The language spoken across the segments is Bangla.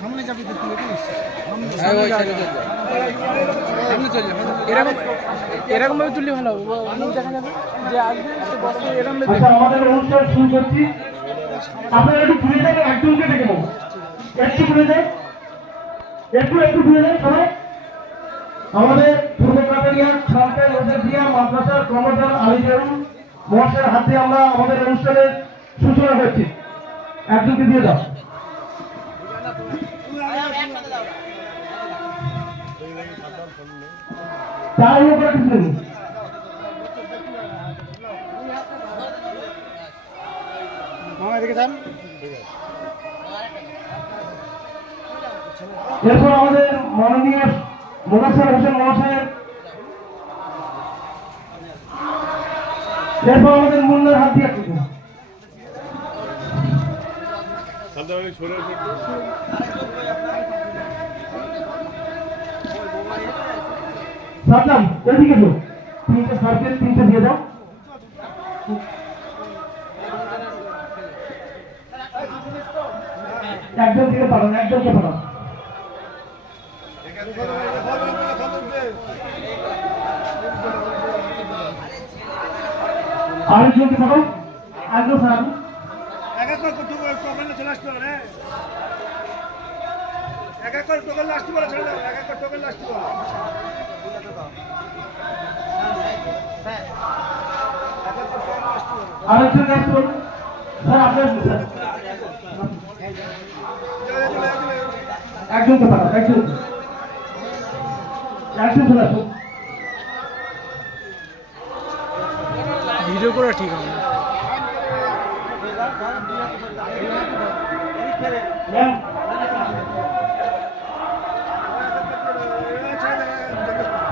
সামনে যাবি তো তুই এরকম ভাবে তুললে ভালো হবে, দেখা যাবে যে আসবে এরকম। আমাদের অনুষ্ঠান শুরু করছি, আপনারা একটু ঘুরে যাবেন, একজনকে ডেকে নেবো, একটু ঘুরে যান, একটু ঘুরে যান সবাই। আমাদের পূর্ব কাটারিয়া সরকার দিয়া মাদ্রাসার কর্মচার আলিজারুল মহাশয়ের হাতে আমরা আমাদের অনুষ্ঠানের সূচনা করছি। একজনকে দিয়ে দাও। তার উপরে কিছু নেই। এরপর আমাদের মাননীয় মোনাসের হোসেন মহাশয়ের, এরপর আমাদের মুন্নার হাত দিয়ে সাবধান, এদিকে তো 3টে সার্কেল, 3টে দিয়ে দাও। একজন থেকে পাঠান, একজনকে পাঠান। আরেকজনকে পাঠাও, একজন স্যার এক এক করে টোকেন চলে আসতে পারে, এক এক করে টোকেন আসতে পারে, ছেড়ে দাও, এক এক করে টোকেন আসতে পারে। আরেকজন আসতে বলুন স্যার, আপনার একজনকে পাঠাও, একজন চলে আসুন। ভিডিও করা ঠিক হবে না।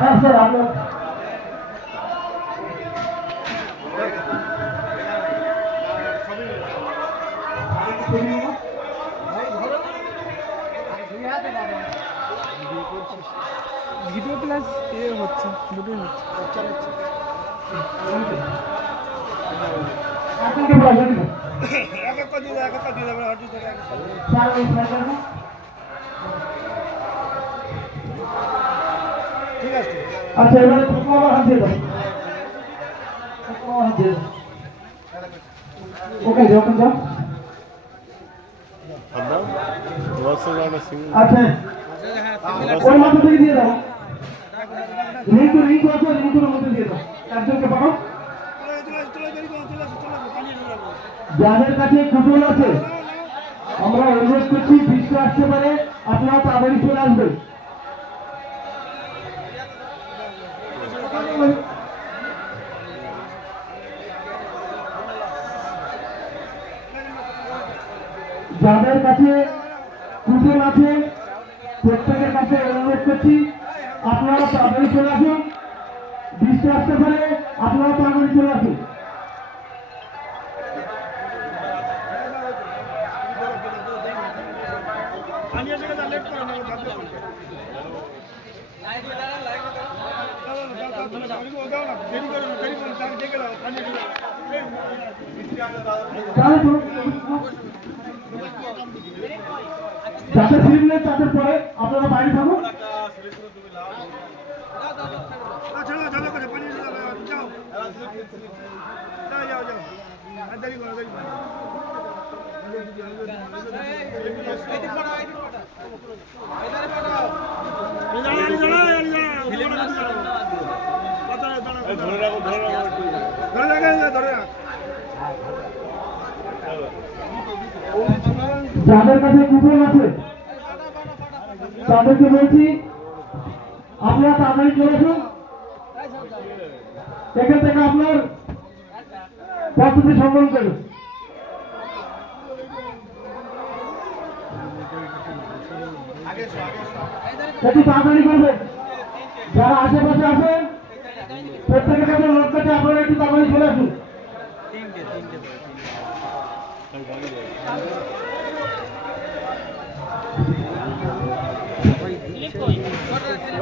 হ্যাঁ স্যার, আপনার ভিডিও প্লাস হচ্ছে, দুটোই হচ্ছে। একজনকে পাঠাও, এক এক করে দিয়ে দাও, এক এক করে দিয়ে দেবে, হাঁটু ধরে এক এক করে। স্যার ওই স্যার ঠিক আছে। আচ্ছা, এবারে প্রথম আমার হাত দিয়ে দাও, হাত দিয়ে দাও। ওকে যখন যাও। আচ্ছা, ওই মাথা থেকে দিয়ে দাও, রিঙ্কু আছে, রিঙ্কুর মধ্যে দিয়ে দাও। একজনকে পাঠাও। যাদের কাছে কুপন আছে আমরা অনুরোধ করছি, বৃষ্টি আসতে পারে, আপনারা তাড়াতাড়ি চলে আসবেন। যাদের কাছে কুপন আছে প্রত্যেকের কাছে অনুরোধ করছি, আপনারা তাড়াতাড়ি চলে আসুন, বৃষ্টি আসতে পারে, আপনারা তাড়াতাড়ি চলে আসুন। যাদের ফিল্ম নেই তাদের পরে আপনারা বাইরে থাকুন। যাদের কাছে কুপন আছে তাদেরকে বলছি, আপনারা তাড়াতাড়ি চলে আসুন, এখান থেকে আপনার পদ্ধতি সংগ্রহ করুন। একটু তাড়াতাড়ি করবেন, যারা আশেপাশে আছেন প্রত্যেকের কাছে লোক কাছে আপনারা একটু তাড়াতাড়ি চলে আসুন।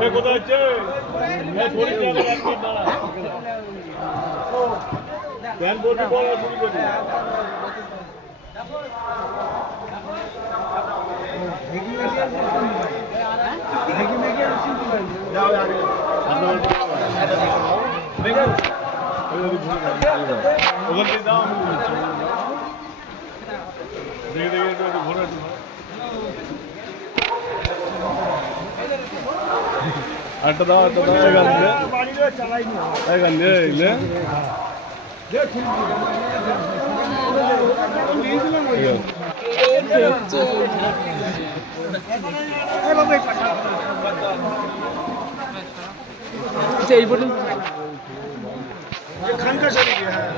কোথায় হচ্ছে প্যান বলবি বল আর শুরু করি ওখান থেকে দাও আমি দেখে দেখে একটু ঘোরা আটটা দাও এখান দিয়ে আচ্ছা এই পর্যন্ত খানকা শরীফ হ্যাঁ